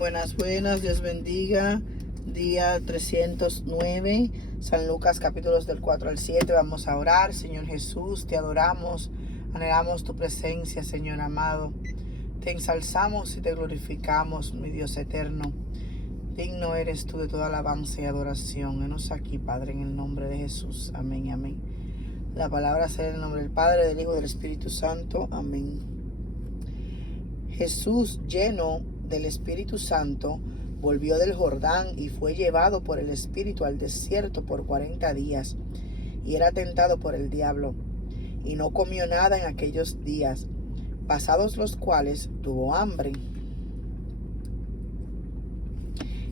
Buenas, buenas, Dios bendiga. Día 309, San Lucas, capítulos del 4 al 7. Vamos a orar. Señor Jesús, te adoramos, anhelamos tu presencia, Señor amado. Te ensalzamos y te glorificamos, mi Dios eterno. Digno eres tú de toda alabanza y adoración. Henos aquí, Padre, en el nombre de Jesús. Amén y amén. La palabra será en el nombre del Padre, del Hijo y del Espíritu Santo. Amén. Jesús, lleno del Espíritu Santo, volvió del Jordán y fue llevado por el Espíritu al desierto por 40 días, y era tentado por el diablo, y no comió nada en aquellos días, pasados los cuales tuvo hambre.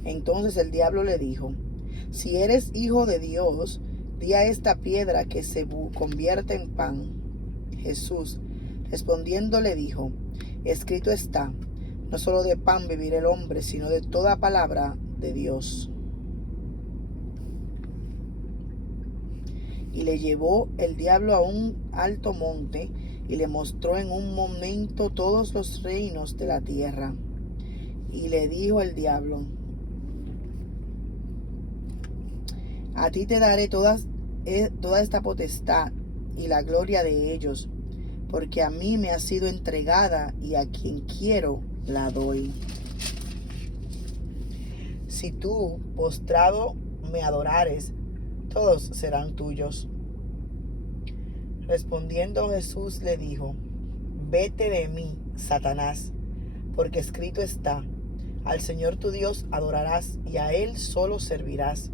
Entonces el diablo le dijo: si eres hijo de Dios, di a esta piedra que se convierta en pan. Jesús, respondiendo, le dijo: escrito está, no solo de pan vivirá el hombre, sino de toda palabra de Dios. Y le llevó el diablo a un alto monte, y le mostró en un momento todos los reinos de la tierra. Y le dijo el diablo: a ti te daré toda esta potestad y la gloria de ellos, porque a mí me ha sido entregada, y a quien quiero la doy. Si tú, postrado, me adorares, todos serán tuyos. Respondiendo Jesús le dijo: vete de mí, Satanás, porque escrito está, al Señor tu Dios adorarás, y a Él solo servirás.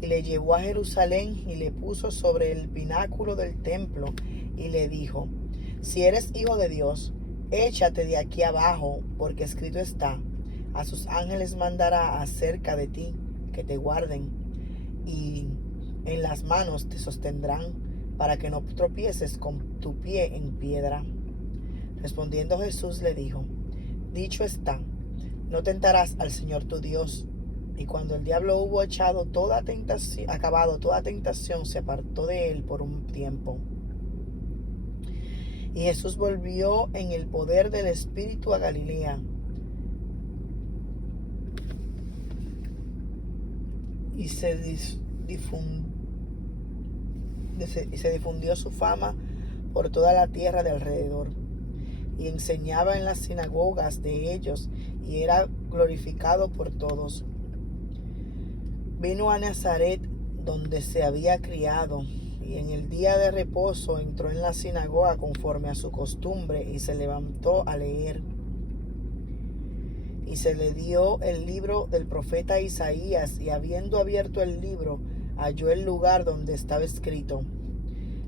Y le llevó a Jerusalén y le puso sobre el pináculo del templo, y le dijo: si eres hijo de Dios, échate de aquí abajo, porque escrito está, a sus ángeles mandará acerca de ti, que te guarden, y en las manos te sostendrán, para que no tropieces con tu pie en piedra. Respondiendo Jesús le dijo: dicho está, no tentarás al Señor tu Dios. Y cuando el diablo hubo acabado toda tentación, se apartó de él por un tiempo. Y Jesús volvió en el poder del Espíritu a Galilea, y se difundió su fama por toda la tierra de alrededor. Y enseñaba en las sinagogas de ellos, y era glorificado por todos. Vino a Nazaret, donde se había criado, y en el día de reposo entró en la sinagoga conforme a su costumbre, y se levantó a leer. Y se le dio el libro del profeta Isaías, y habiendo abierto el libro, halló el lugar donde estaba escrito: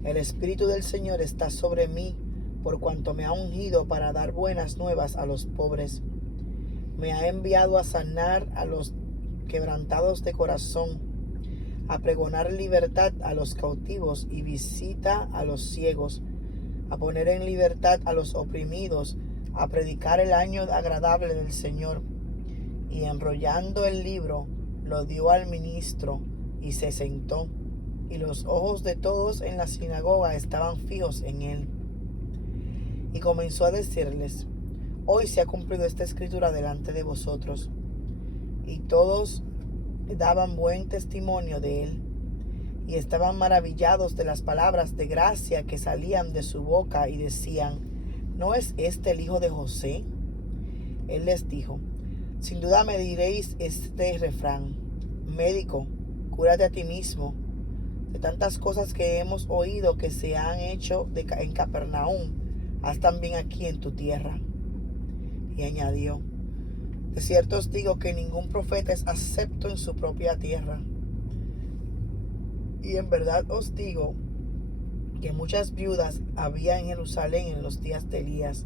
el Espíritu del Señor está sobre mí, por cuanto me ha ungido para dar buenas nuevas a los pobres. Me ha enviado a sanar a los quebrantados de corazón, a pregonar libertad a los cautivos y visita a los ciegos, a poner en libertad a los oprimidos, a predicar el año agradable del Señor. Y enrollando el libro, lo dio al ministro, y se sentó, y los ojos de todos en la sinagoga estaban fijos en él. Y comenzó a decirles: hoy se ha cumplido esta escritura delante de vosotros. Y todos daban buen testimonio de él, y estaban maravillados de las palabras de gracia que salían de su boca, y decían: ¿no es este el hijo de José? Él les dijo: sin duda me diréis este refrán: médico, cúrate a ti mismo. De tantas cosas que hemos oído que se han hecho en Capernaum, haz también aquí en tu tierra. Y añadió: de cierto os digo que ningún profeta es acepto en su propia tierra. Y en verdad os digo que muchas viudas había en Jerusalén en los días de Elías,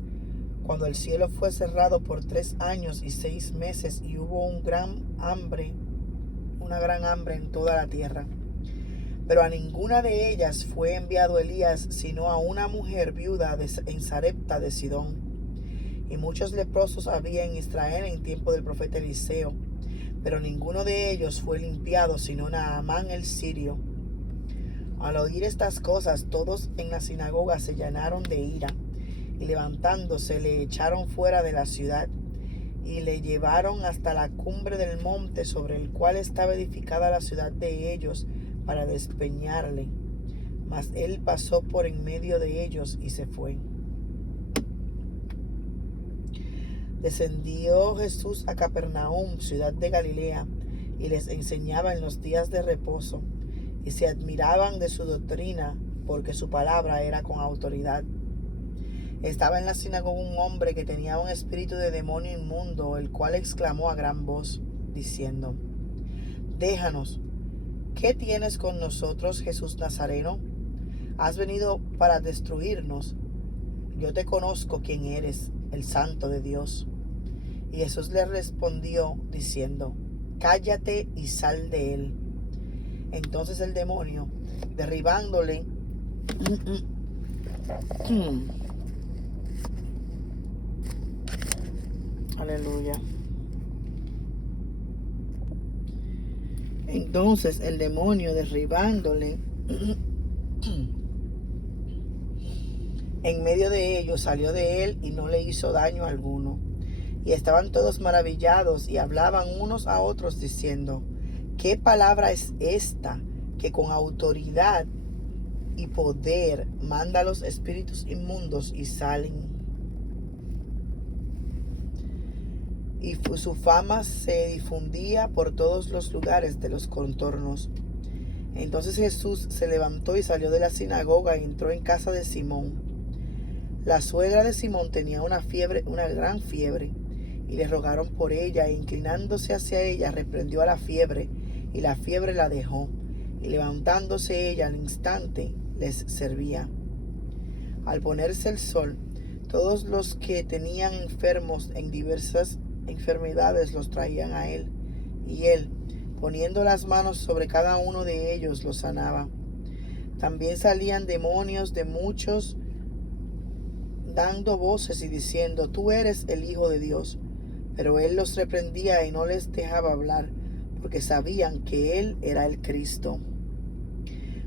cuando el cielo fue cerrado por 3 años y 6 meses, y hubo una gran hambre en toda la tierra. Pero a ninguna de ellas fue enviado Elías, sino a una mujer viuda en Sarepta de Sidón. Y muchos leprosos había en Israel en tiempo del profeta Eliseo, pero ninguno de ellos fue limpiado, sino Naamán el sirio. Al oír estas cosas, todos en la sinagoga se llenaron de ira, y levantándose le echaron fuera de la ciudad, y le llevaron hasta la cumbre del monte sobre el cual estaba edificada la ciudad de ellos para despeñarle. Mas él pasó por en medio de ellos y se fue. Descendió Jesús a Capernaum, ciudad de Galilea, y les enseñaba en los días de reposo, y se admiraban de su doctrina, porque su palabra era con autoridad. Estaba en la sinagoga un hombre que tenía un espíritu de demonio inmundo, el cual exclamó a gran voz, diciendo: Déjanos, ¿qué tienes con nosotros, Jesús Nazareno? ¿Has venido para destruirnos? Yo te conozco quién eres, el Santo de Dios. Y Jesús le respondió diciendo: Cállate y sal de él. Entonces el demonio, derribándole, aleluya. Entonces el demonio, derribándole en medio de ellos, salió de él y no le hizo daño alguno. Y estaban todos maravillados y hablaban unos a otros diciendo: ¿Qué palabra es esta que con autoridad y poder manda a los espíritus inmundos y salen? Y su fama se difundía por todos los lugares de los contornos. Entonces Jesús se levantó y salió de la sinagoga y entró en casa de Simón. La suegra de Simón tenía una gran fiebre, y le rogaron por ella, e inclinándose hacia ella, reprendió a la fiebre, y la fiebre la dejó, y levantándose ella al instante, les servía. Al ponerse el sol, todos los que tenían enfermos en diversas enfermedades los traían a él, y él, poniendo las manos sobre cada uno de ellos, los sanaba. También salían demonios de muchos, dando voces y diciendo: Tú eres el Hijo de Dios. Pero él los reprendía y no les dejaba hablar, porque sabían que él era el Cristo.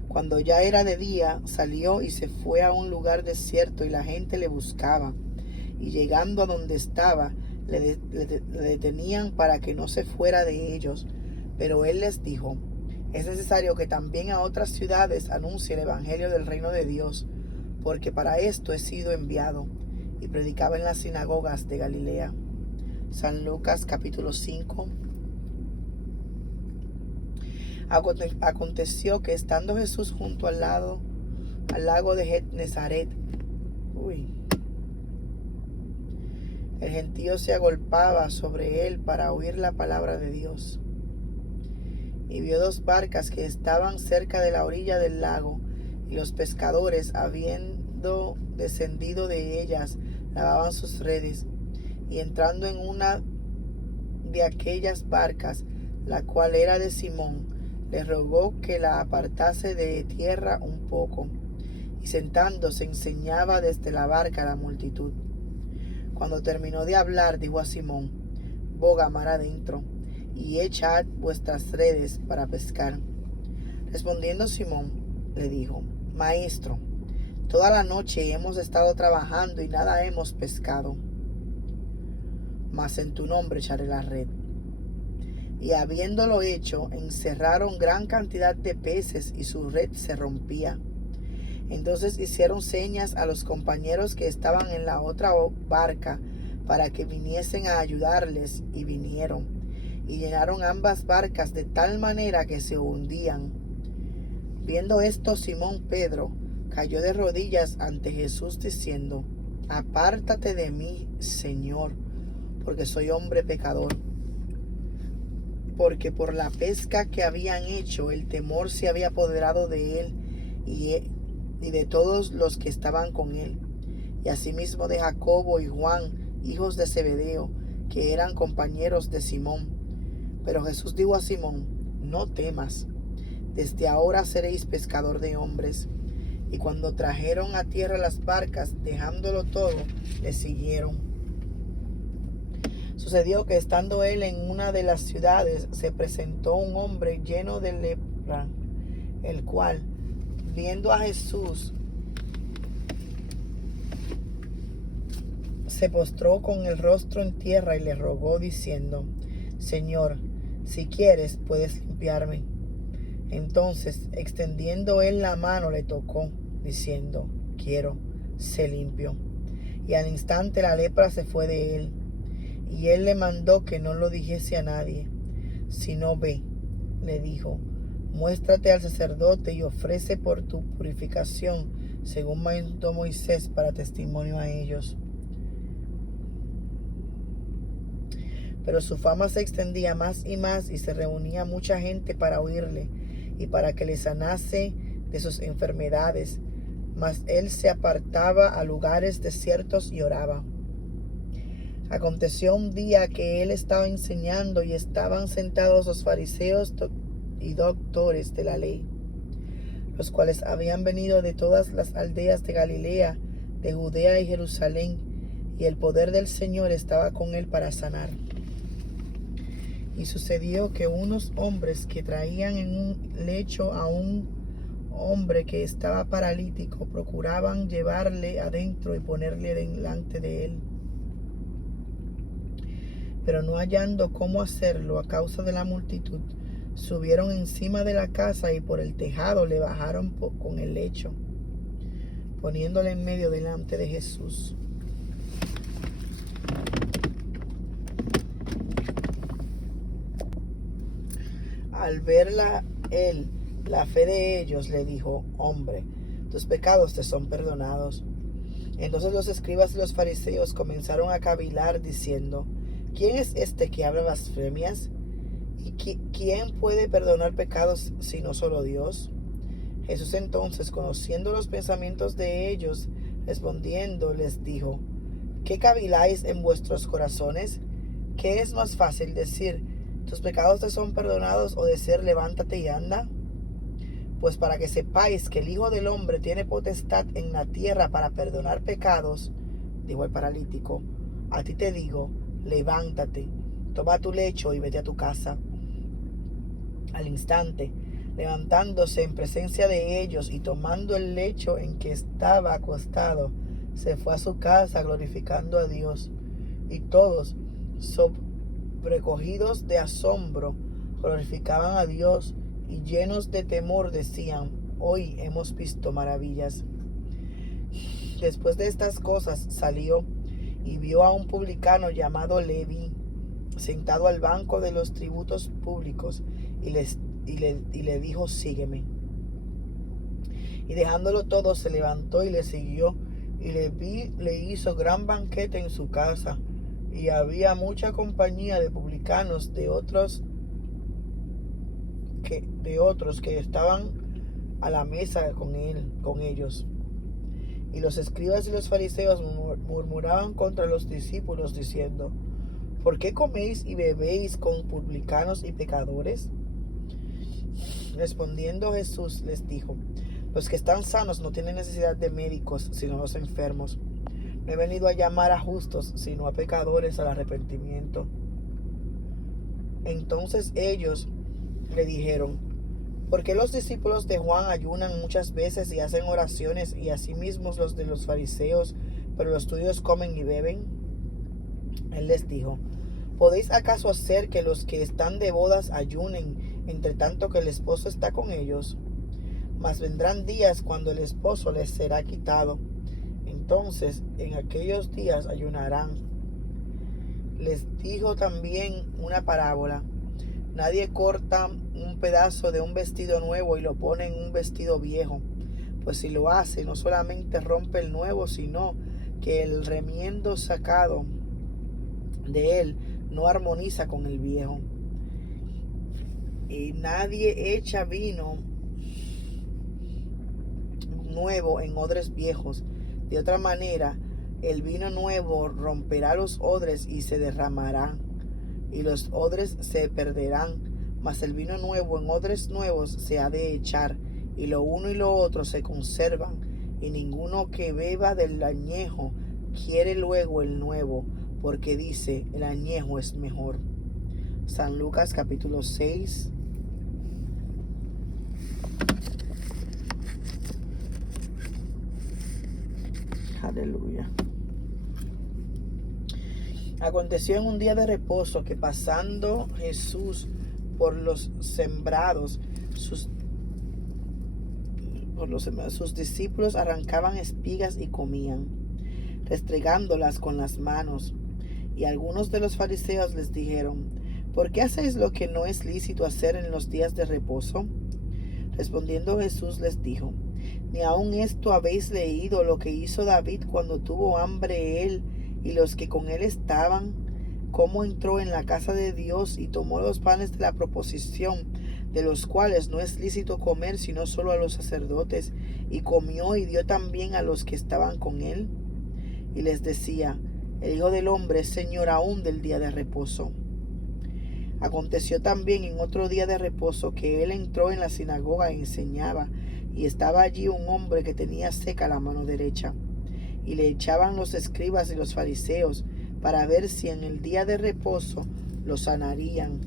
Cuando ya era de día, salió y se fue a un lugar desierto, y la gente le buscaba. Y llegando a donde estaba, le detenían para que no se fuera de ellos. Pero él les dijo: Es necesario que también a otras ciudades anuncie el evangelio del reino de Dios, porque para esto he sido enviado. Y predicaba en las sinagogas de Galilea. San Lucas capítulo 5. Aconteció que estando Jesús junto al lago de Genesaret, el gentío se agolpaba sobre él para oír la palabra de Dios. Y vio dos barcas que estaban cerca de la orilla del lago, y los pescadores, habiendo descendido de ellas, lavaban sus redes. Y entrando en una de aquellas barcas, la cual era de Simón, le rogó que la apartase de tierra un poco. Y sentándose enseñaba desde la barca a la multitud. Cuando terminó de hablar, dijo a Simón: Boga mar adentro, y echad vuestras redes para pescar. Respondiendo Simón, le dijo: Maestro, toda la noche hemos estado trabajando y nada hemos pescado, mas en tu nombre echaré la red. Y habiéndolo hecho, encerraron gran cantidad de peces, y su red se rompía. Entonces hicieron señas a los compañeros que estaban en la otra barca para que viniesen a ayudarles, y vinieron, y llenaron ambas barcas de tal manera que se hundían. Viendo esto, Simón Pedro cayó de rodillas ante Jesús diciendo: Apártate de mí, Señor, porque soy hombre pecador. Porque por la pesca que habían hecho, el temor se había apoderado de él y de todos los que estaban con él, y asimismo de Jacobo y Juan, hijos de Zebedeo, que eran compañeros de Simón. Pero Jesús dijo a Simón: No temas, desde ahora seréis pescador de hombres. Y cuando trajeron a tierra las barcas, dejándolo todo, le siguieron. Sucedió que estando él en una de las ciudades, se presentó un hombre lleno de lepra, el cual, viendo a Jesús, se postró con el rostro en tierra y le rogó diciendo: Señor, si quieres, puedes limpiarme. Entonces, extendiendo él la mano, le tocó, diciendo: Quiero, sé limpio. Y al instante la lepra se fue de él. Y él le mandó que no lo dijese a nadie, sino ve, le dijo, muéstrate al sacerdote y ofrece por tu purificación, según mandó Moisés, para testimonio a ellos. Pero su fama se extendía más y se reunía mucha gente para oírle y para que le sanase de sus enfermedades. Mas él se apartaba a lugares desiertos y oraba. Aconteció un día que él estaba enseñando y estaban sentados los fariseos y doctores de la ley, los cuales habían venido de todas las aldeas de Galilea, de Judea y Jerusalén, y el poder del Señor estaba con él para sanar. Y sucedió que unos hombres que traían en un lecho a un hombre que estaba paralítico procuraban llevarle adentro y ponerle delante de él. Pero no hallando cómo hacerlo a causa de la multitud, subieron encima de la casa y por el tejado le bajaron con el lecho, poniéndole en medio delante de Jesús. Al verla él, la fe de ellos, le dijo: Hombre, tus pecados te son perdonados. Entonces los escribas y los fariseos comenzaron a cavilar diciendo: ¿Quién es este que habla blasfemias? ¿Y quién puede perdonar pecados sino solo Dios? Jesús entonces, conociendo los pensamientos de ellos, respondiendo, les dijo: ¿Qué caviláis en vuestros corazones? ¿Qué es más fácil decir: tus pecados te son perdonados, o decir: levántate y anda? Pues para que sepáis que el Hijo del Hombre tiene potestad en la tierra para perdonar pecados, dijo el paralítico, a ti te digo, levántate, toma tu lecho y vete a tu casa. Al instante, levantándose en presencia de ellos y tomando el lecho en que estaba acostado, se fue a su casa glorificando a Dios. Y todos, sobrecogidos de asombro, glorificaban a Dios y llenos de temor decían: hoy hemos visto maravillas. Después de estas cosas salió y vio a un publicano llamado Leví sentado al banco de los tributos públicos y le dijo: sígueme. Y dejándolo todo se levantó y le siguió. Y Leví le hizo gran banquete en su casa, y había mucha compañía de publicanos de otros que estaban a la mesa con ellos. Y los escribas y los fariseos murmuraban contra los discípulos diciendo: ¿por qué coméis y bebéis con publicanos y pecadores? Respondiendo Jesús les dijo: los que están sanos no tienen necesidad de médicos, sino los enfermos. No he venido a llamar a justos, sino a pecadores al arrepentimiento. Entonces ellos le dijeron: ¿por qué los discípulos de Juan ayunan muchas veces y hacen oraciones, y asimismo los de los fariseos, pero los tuyos comen y beben? Él les dijo: ¿podéis acaso hacer que los que están de bodas ayunen, entre tanto que el esposo está con ellos? Mas vendrán días cuando el esposo les será quitado. Entonces en aquellos días ayunarán. Les dijo también una parábola: nadie corta un pedazo de un vestido nuevo y lo pone en un vestido viejo, pues si lo hace, no solamente rompe el nuevo, sino que el remiendo sacado de él no armoniza con el viejo. Y nadie echa vino nuevo en odres viejos. De otra manera, el vino nuevo romperá los odres y se derramará, y los odres se perderán. Mas el vino nuevo en odres nuevos se ha de echar, y lo uno y lo otro se conservan. Y ninguno que beba del añejo quiere luego el nuevo, porque dice: el añejo es mejor. San Lucas capítulo 6. Aleluya. Aconteció en un día de reposo que pasando Jesús por los sembrados, sus discípulos arrancaban espigas y comían, restregándolas con las manos. Y algunos de los fariseos les dijeron: ¿por qué hacéis lo que no es lícito hacer en los días de reposo? Respondiendo Jesús les dijo: ¿ni aun esto habéis leído lo que hizo David cuando tuvo hambre él y los que con él estaban? Cómo entró en la casa de Dios y tomó los panes de la proposición, de los cuales no es lícito comer sino solo a los sacerdotes, y comió y dio también a los que estaban con él. Y les decía: el Hijo del Hombre es Señor aún del día de reposo. Aconteció también en otro día de reposo que él entró en la sinagoga y enseñaba, y estaba allí un hombre que tenía seca la mano derecha. Y le echaban los escribas y los fariseos para ver si en el día de reposo lo sanarían,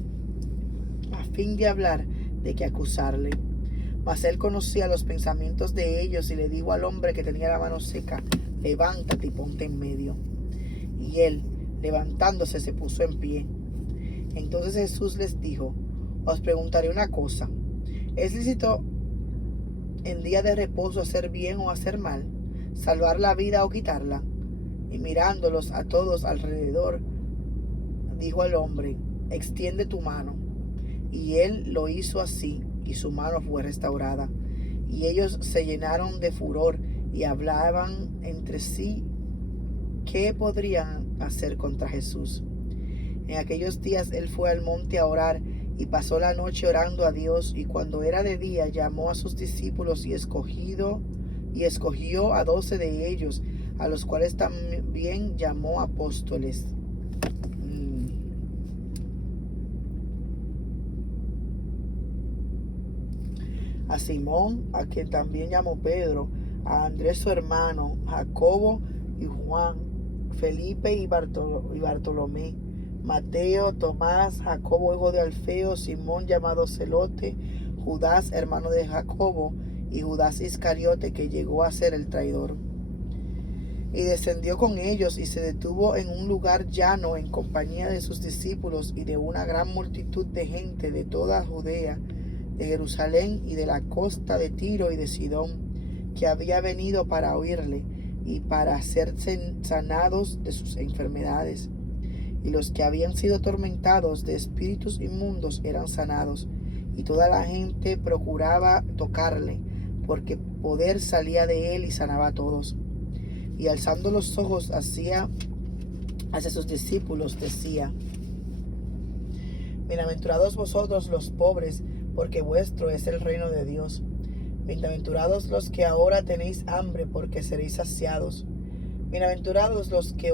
a fin de hablar de qué acusarle. Mas él conocía los pensamientos de ellos y le dijo al hombre que tenía la mano seca: levántate y ponte en medio. Y él, levantándose, se puso en pie. Entonces Jesús les dijo: os preguntaré una cosa. ¿Es lícito en día de reposo hacer bien o hacer mal? ¿Salvar la vida o quitarla? Y mirándolos a todos alrededor, dijo al hombre: extiende tu mano. Y él lo hizo así, y su mano fue restaurada. Y ellos se llenaron de furor y hablaban entre sí qué podrían hacer contra Jesús. En aquellos días él fue al monte a orar y pasó la noche orando a Dios, y cuando era de día llamó a sus discípulos y escogió a 12 de ellos, a los cuales también llamó apóstoles. A Simón, a quien también llamó Pedro, a Andrés su hermano, Jacobo y Juan, Felipe y Bartolomé, Mateo, Tomás, Jacobo hijo de Alfeo, Simón llamado Celote, Judas hermano de Jacobo, y Judas Iscariote, que llegó a ser el traidor. Y descendió con ellos y se detuvo en un lugar llano en compañía de sus discípulos y de una gran multitud de gente de toda Judea, de Jerusalén y de la costa de Tiro y de Sidón, que había venido para oírle y para ser sanados de sus enfermedades. Y los que habían sido atormentados de espíritus inmundos eran sanados, y toda la gente procuraba tocarle, porque poder salía de él y sanaba a todos. Y alzando los ojos hacia sus discípulos, decía: bienaventurados vosotros los pobres, porque vuestro es el reino de Dios. Bienaventurados los que ahora tenéis hambre, porque seréis saciados. Bienaventurados los que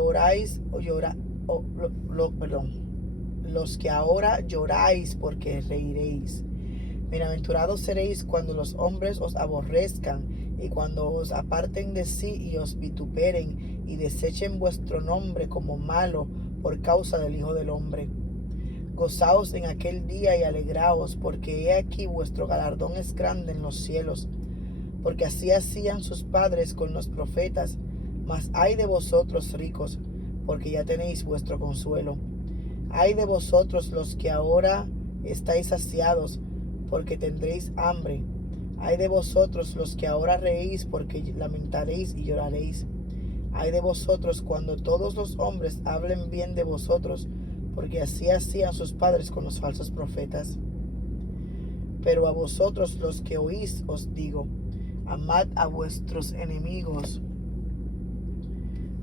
los que ahora lloráis, porque reiréis. Bienaventurados seréis cuando los hombres os aborrezcan y cuando os aparten de sí y os vituperen y desechen vuestro nombre como malo por causa del Hijo del Hombre. Gozaos en aquel día y alegraos, porque he aquí vuestro galardón es grande en los cielos, porque así hacían sus padres con los profetas. Mas ay de vosotros ricos, porque ya tenéis vuestro consuelo. Ay de vosotros los que ahora estáis saciados, porque tendréis hambre. Ay de vosotros los que ahora reís, porque lamentaréis y lloraréis. Ay de vosotros cuando todos los hombres hablen bien de vosotros, porque así hacían sus padres con los falsos profetas. Pero a vosotros los que oís os digo: amad a vuestros enemigos,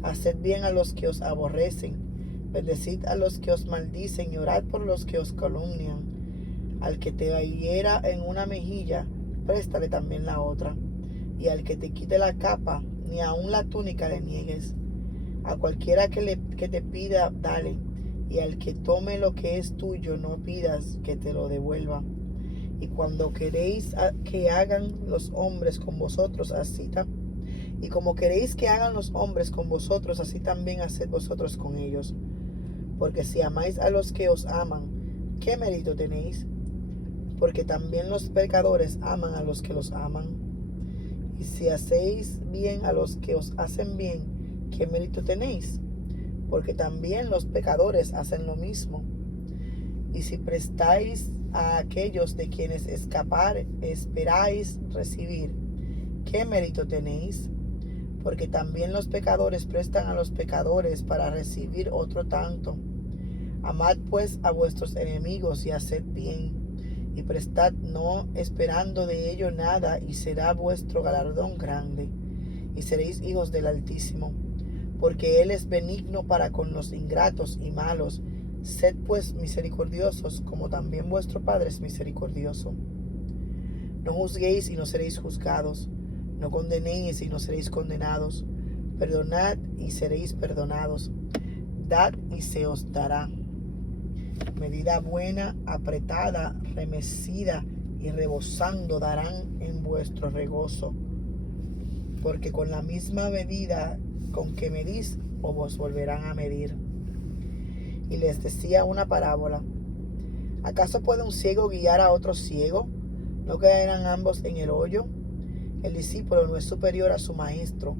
haced bien a los que os aborrecen, bendecid a los que os maldicen y orad por los que os calumnian. Al que te hiera en una mejilla, préstale también la otra, y al que te quite la capa, ni aun la túnica le niegues. A cualquiera que te pida, dale, y al que tome lo que es tuyo, no pidas que te lo devuelva. Y cuando queréis que hagan los hombres con vosotros, y como queréis que hagan los hombres con vosotros, así también haced vosotros con ellos. Porque si amáis a los que os aman, ¿qué mérito tenéis? Porque también los pecadores aman a los que los aman. Y si hacéis bien a los que os hacen bien, ¿qué mérito tenéis? porque también los pecadores hacen lo mismo. Y si prestáis a aquellos de quienes esperáis recibir, ¿qué mérito tenéis? Porque también los pecadores prestan a los pecadores para recibir otro tanto. Amad pues a vuestros enemigos y haced bien, y prestad no esperando de ello nada, y será vuestro galardón grande, y seréis hijos del Altísimo, porque Él es benigno para con los ingratos y malos. Sed pues misericordiosos, como también vuestro Padre es misericordioso. No juzguéis y no seréis juzgados. No condenéis y no seréis condenados. Perdonad y seréis perdonados. Dad y se os dará. Medida buena, apretada, remecida y rebosando darán en vuestro regozo. Porque con la misma medida con que medís, os vos volverán a medir. Y les decía una parábola. ¿Acaso puede un ciego guiar a otro ciego? ¿No caerán ambos en el hoyo? El discípulo no es superior a su maestro,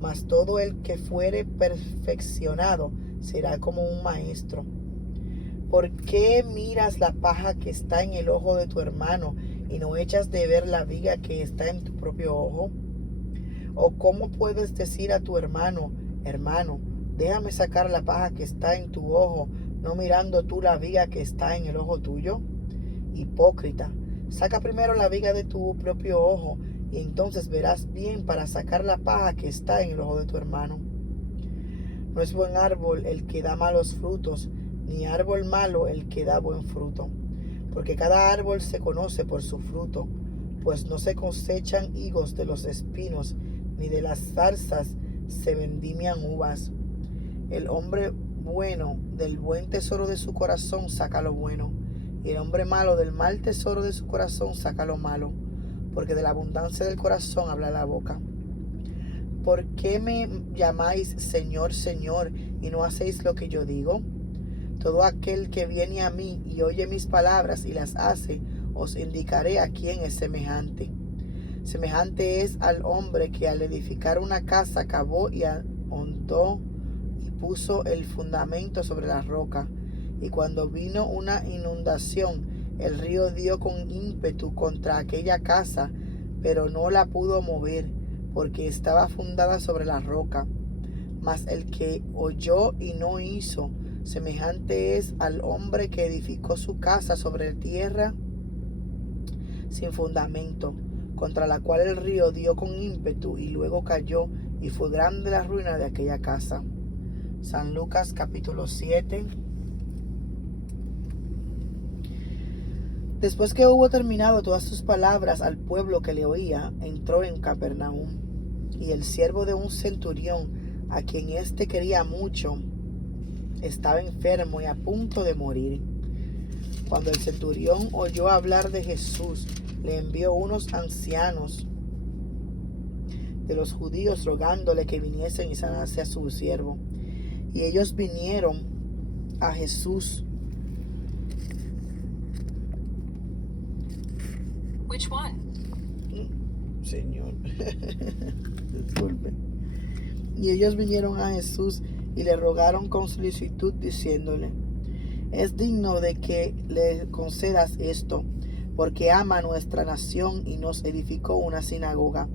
mas todo el que fuere perfeccionado será como un maestro. ¿Por qué miras la paja que está en el ojo de tu hermano y no echas de ver la viga que está en tu propio ojo? ¿O cómo puedes decir a tu hermano, hermano, déjame sacar la paja que está en tu ojo, no mirando tú la viga que está en el ojo tuyo? Hipócrita, saca primero la viga de tu propio ojo, y entonces verás bien para sacar la paja que está en el ojo de tu hermano. No es buen árbol el que da malos frutos, ni árbol malo el que da buen fruto. Porque cada árbol se conoce por su fruto, pues no se cosechan higos de los espinos, ni de las zarzas se vendimian uvas. El hombre bueno del buen tesoro de su corazón saca lo bueno, y el hombre malo del mal tesoro de su corazón saca lo malo, porque de la abundancia del corazón habla la boca. ¿Por qué me llamáis Señor, Señor, y no hacéis lo que yo digo? Todo aquel que viene a mí y oye mis palabras y las hace, os indicaré a quién es semejante. Semejante es al hombre que al edificar una casa cavó y ahondó y puso el fundamento sobre la roca. Y cuando vino una inundación, el río dio con ímpetu contra aquella casa, pero no la pudo mover, porque estaba fundada sobre la roca. Mas el que oyó y no hizo, semejante es al hombre que edificó su casa sobre tierra sin fundamento, contra la cual el río dio con ímpetu y luego cayó, y fue grande la ruina de aquella casa. San Lucas capítulo 7. Después que hubo terminado todas sus palabras al pueblo que le oía, entró en Capernaum. Y el siervo de un centurión, a quien éste quería mucho, estaba enfermo y a punto de morir. Cuando el centurión oyó hablar de Jesús, le envió unos ancianos de los judíos rogándole que viniesen y sanase a su siervo. Y ellos vinieron a Jesús. Which one? Señor, disculpe. Y ellos vinieron a Jesús y le rogaron con solicitud, diciéndole: es digno de que le concedas esto, porque ama nuestra nación y nos edificó una sinagoga.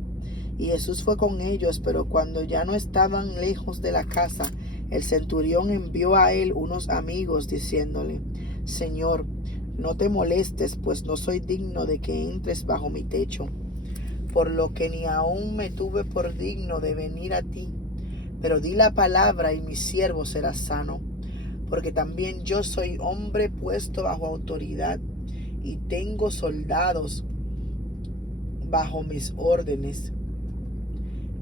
Y Jesús fue con ellos, pero cuando ya no estaban lejos de la casa, el centurión envió a él unos amigos, diciéndole: Señor, no te molestes, pues no soy digno de que entres bajo mi techo, por lo que ni aún me tuve por digno de venir a ti. Pero di la palabra y mi siervo será sano, porque también yo soy hombre puesto bajo autoridad, y tengo soldados bajo mis órdenes.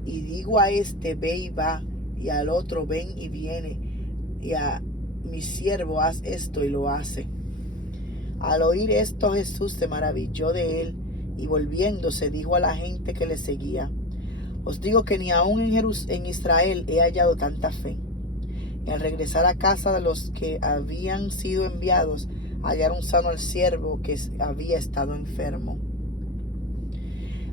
Y digo a este: ve y va, y al otro: ven y viene, y a mi siervo: haz esto, y lo hace. Al oír esto, Jesús se maravilló de él, y volviéndose dijo a la gente que le seguía: os digo que ni aun en Israel he hallado tanta fe. Y al regresar a casa de los que habían sido enviados, hallaron sano al siervo que había estado enfermo.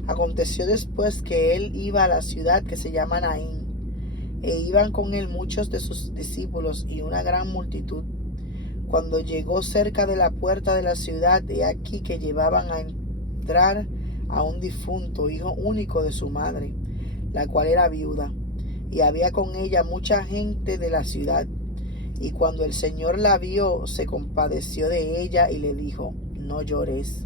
Aconteció después que él iba a la ciudad que se llama Naín, e iban con él muchos de sus discípulos y una gran multitud. Cuando llegó cerca de la puerta de la ciudad, he aquí que llevaban a entrar a un difunto, hijo único de su madre, la cual era viuda, y había con ella mucha gente de la ciudad. Y cuando el Señor la vio, se compadeció de ella y le dijo: no llores.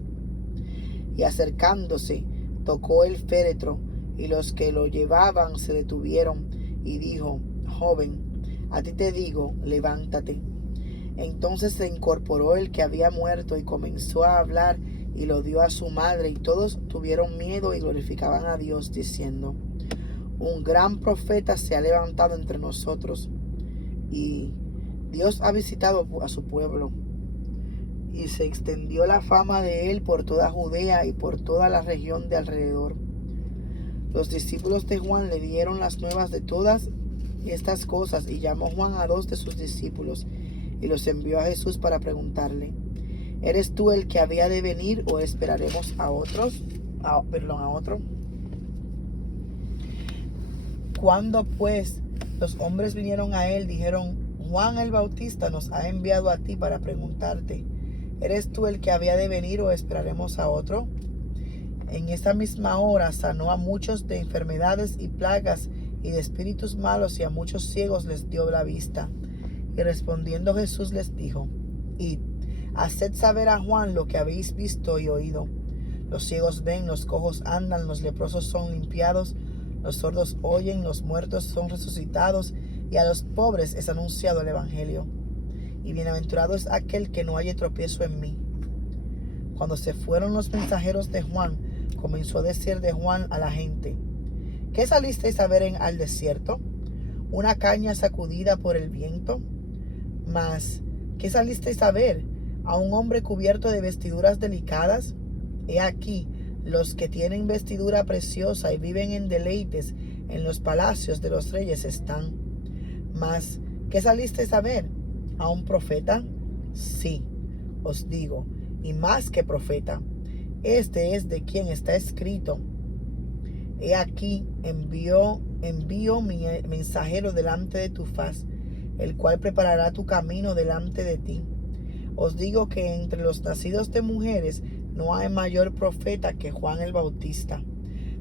Y acercándose, tocó el féretro, y los que lo llevaban se detuvieron, y dijo: joven, a ti te digo, levántate. Entonces se incorporó el que había muerto y comenzó a hablar, y lo dio a su madre, y todos tuvieron miedo y glorificaban a Dios, diciendo: un gran profeta se ha levantado entre nosotros, y Dios ha visitado a su pueblo. Y se extendió la fama de él por toda Judea y por toda la región de alrededor. Los discípulos de Juan le dieron las nuevas de todas estas cosas, y llamó Juan a 2 de sus discípulos y los envió a Jesús para preguntarle: ¿eres tú el que había de venir o esperaremos a otro? Cuando pues los hombres vinieron a él, dijeron: Juan el Bautista nos ha enviado a ti para preguntarte: ¿eres tú el que había de venir o esperaremos a otro? En esa misma hora sanó a muchos de enfermedades y plagas y de espíritus malos, y a muchos ciegos les dio la vista. Y respondiendo Jesús les dijo: id, haced saber a Juan lo que habéis visto y oído. Los ciegos ven, los cojos andan, los leprosos son limpiados, los sordos oyen, los muertos son resucitados, y a los pobres es anunciado el evangelio. Y bienaventurado es aquel que no haya tropiezo en mí. Cuando se fueron los mensajeros de Juan, comenzó a decir de Juan a la gente: ¿qué salisteis a ver al desierto? ¿Una caña sacudida por el viento? Mas, ¿qué salisteis a ver? ¿A un hombre cubierto de vestiduras delicadas? He aquí, los que tienen vestidura preciosa y viven en deleites en los palacios de los reyes están. Mas, ¿qué salisteis a ver? ¿A un profeta? Sí, os digo, y más que profeta. Este es de quien está escrito: he aquí, envío mi mensajero delante de tu faz, el cual preparará tu camino delante de ti. Os digo que entre los nacidos de mujeres no hay mayor profeta que Juan el Bautista,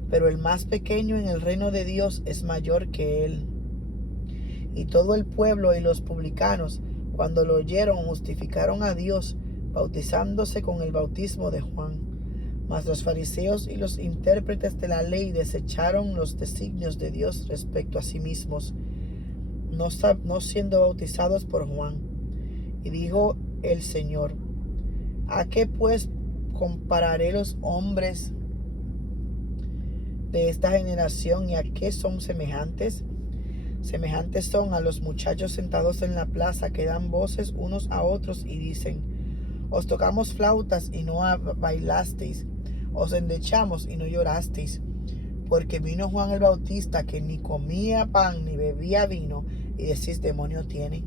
pero el más pequeño en el reino de Dios es mayor que él. Y todo el pueblo y los publicanos, cuando lo oyeron, justificaron a Dios, bautizándose con el bautismo de Juan. Mas los fariseos y los intérpretes de la ley desecharon los designios de Dios respecto a sí mismos, no siendo bautizados por Juan. Y dijo el Señor: ¿a qué pues compararé los hombres de esta generación, y a qué son semejantes? Semejantes son a los muchachos sentados en la plaza, que dan voces unos a otros y dicen: os tocamos flautas y no bailasteis, os endechamos y no llorasteis. Porque vino Juan el Bautista, que ni comía pan ni bebía vino, y decís: demonio tiene.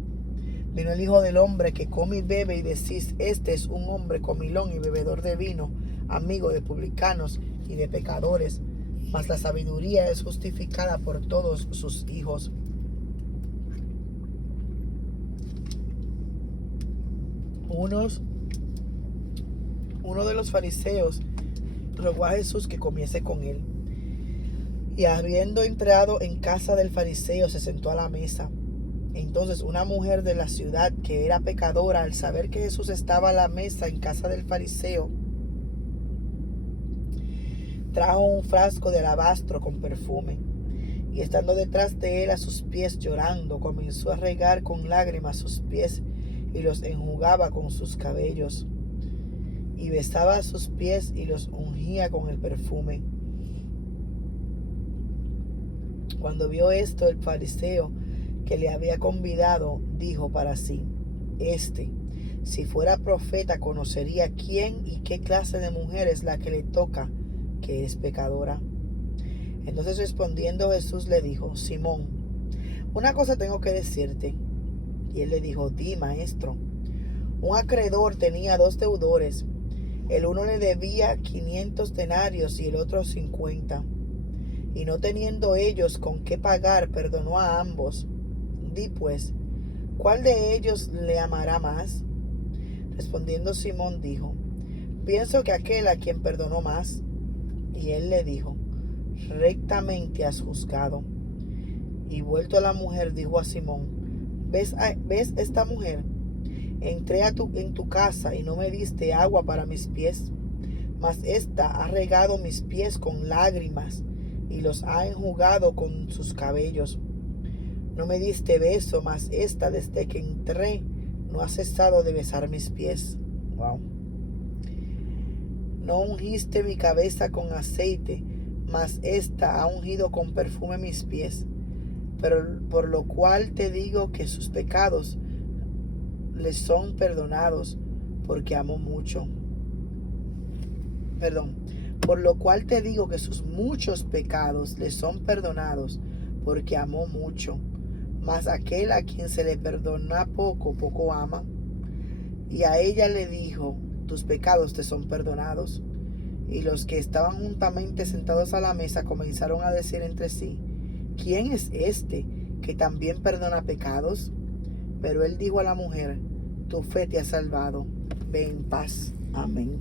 Vino el Hijo del Hombre, que come y bebe, y decís: este es un hombre comilón y bebedor de vino, amigo de publicanos y de pecadores. Mas la sabiduría es justificada por todos sus hijos. Uno de los fariseos rogó a Jesús que comiese con él. Y habiendo entrado en casa del fariseo, se sentó a la mesa. Entonces una mujer de la ciudad, que era pecadora, al saber que Jesús estaba a la mesa en casa del fariseo, trajo un frasco de alabastro con perfume, y estando detrás de él a sus pies llorando, comenzó a regar con lágrimas sus pies y los enjugaba con sus cabellos, y besaba sus pies y los ungía con el perfume. Cuando vio esto, el fariseo que le había convidado dijo para sí: si fuera profeta, conocería quién y qué clase de mujer es la que le toca, que es pecadora. Entonces, respondiendo Jesús, le dijo: Simón, una cosa tengo que decirte. Y él le dijo: di, maestro. Un acreedor tenía 2 deudores. El uno le debía 500 denarios y el otro 50. y no teniendo ellos con qué pagar, perdonó a ambos. Di pues, ¿cuál de ellos le amará más? Respondiendo Simón dijo, pienso que aquel a quien perdonó más. Y él le dijo, rectamente has juzgado. Y vuelto a la mujer, dijo a Simón, ¿ves esta mujer? Entré en tu casa y no me diste agua para mis pies, mas ésta ha regado mis pies con lágrimas y los ha enjugado con sus cabellos. No me diste beso, mas ésta desde que entré no ha cesado de besar mis pies. Wow. No ungiste mi cabeza con aceite, mas ésta ha ungido con perfume mis pies. Pero por lo cual te digo que sus pecados les son perdonados, porque amó mucho. Por lo cual te digo que sus muchos pecados les son perdonados, porque amó mucho. Mas aquel a quien se le perdona poco, poco ama. Y a ella le dijo, tus pecados te son perdonados. Y los que estaban juntamente sentados a la mesa comenzaron a decir entre sí, ¿quién es este que también perdona pecados? Pero él dijo a la mujer, tu fe te ha salvado, ve en paz. Amén.